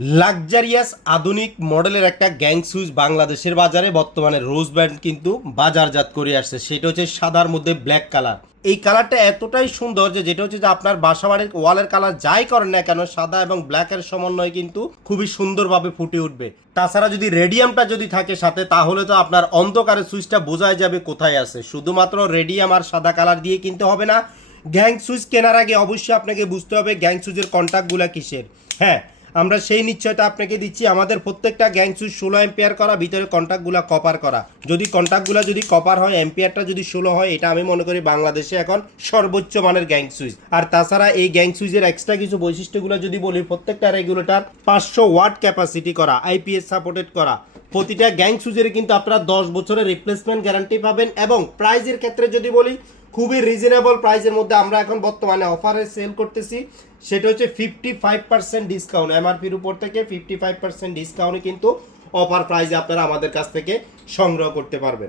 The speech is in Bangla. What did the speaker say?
লাক্সারিয়াস আধুনিক মডেলের একটা গ্যাং সুইচ বাংলাদেশের বাজারে বর্তমানে রোজ ব্যান্ড কিন্তু বাজারজাত করে আসছে। সেটা হচ্ছে সাদার মধ্যে ব্ল্যাক কালার। এই কালারটা এতটাই সুন্দর যে যেটা হচ্ছে যে আপনার বাসা বাড়ির ওয়ালের কালার যাই করেন না কেন, সাদা এবং ব্ল্যাকের সমন্বয় কিন্তু খুবই সুন্দরভাবে ফুটে উঠবে। তাছাড়া যদি রেডিয়ামটা যদি থাকে সাথে, তাহলে তো আপনার অন্ধকারের সুইচটা বোঝাই যাবে কোথায় আছে। শুধুমাত্র রেডিয়াম আর সাদা কালার দিয়ে কিনতে হবে না। গ্যাং সুইচ কেনার আগে অবশ্যই আপনাকে বুঝতে হবে গ্যাং সুইচের কন্ট্যাক্টগুলো কিসের। হ্যাঁ আমরা সেই নিশ্চয়তা আপনাকে দিচ্ছি, আমাদের প্রত্যেকটা গ্যাং সুইচ ষোলো এম্পিয়ার করা, ভিতরে কন্ট্যাক্টগুলো কপার করা। যদি কন্ট্যাক্টগুলো যদি কপার হয় এম্পিয়ারটা যদি ষোলো হয়, এটা আমি মনে করি বাংলাদেশে এখন সর্বোচ্চ মানের গ্যাং সুইচ আর তাছাড়া এই গ্যাং সুইচের এক্সট্রা কিছু বৈশিষ্ট্যগুলো যদি বলি, প্রত্যেকটা রেগুলেটার পাঁচশো ওয়াট ক্যাপাসিটি করা আইপিএস সাপোর্টেড করা। প্রতিটা গ্যাং সুইচের কিন্তু আপনারা দশ বছরের রিপ্লেসমেন্ট গ্যারান্টি পাবেন এবং প্রাইজের ক্ষেত্রে যদি বলি, খুবই রিজনেবল প্রাইজের মধ্যে আমরা এখন বর্তমানে অফারে সেল করতেছি। সেটা হচ্ছে ফিফটি ফাইভ পার্সেন্ট ডিসকাউন্ট এমআরপির উপর থেকে ফিফটি ফাইভ পার্সেন্ট ডিসকাউন্টে কিন্তু অফার প্রাইজে আপনারা আমাদের কাছ থেকে সংগ্রহ করতে পারবেন।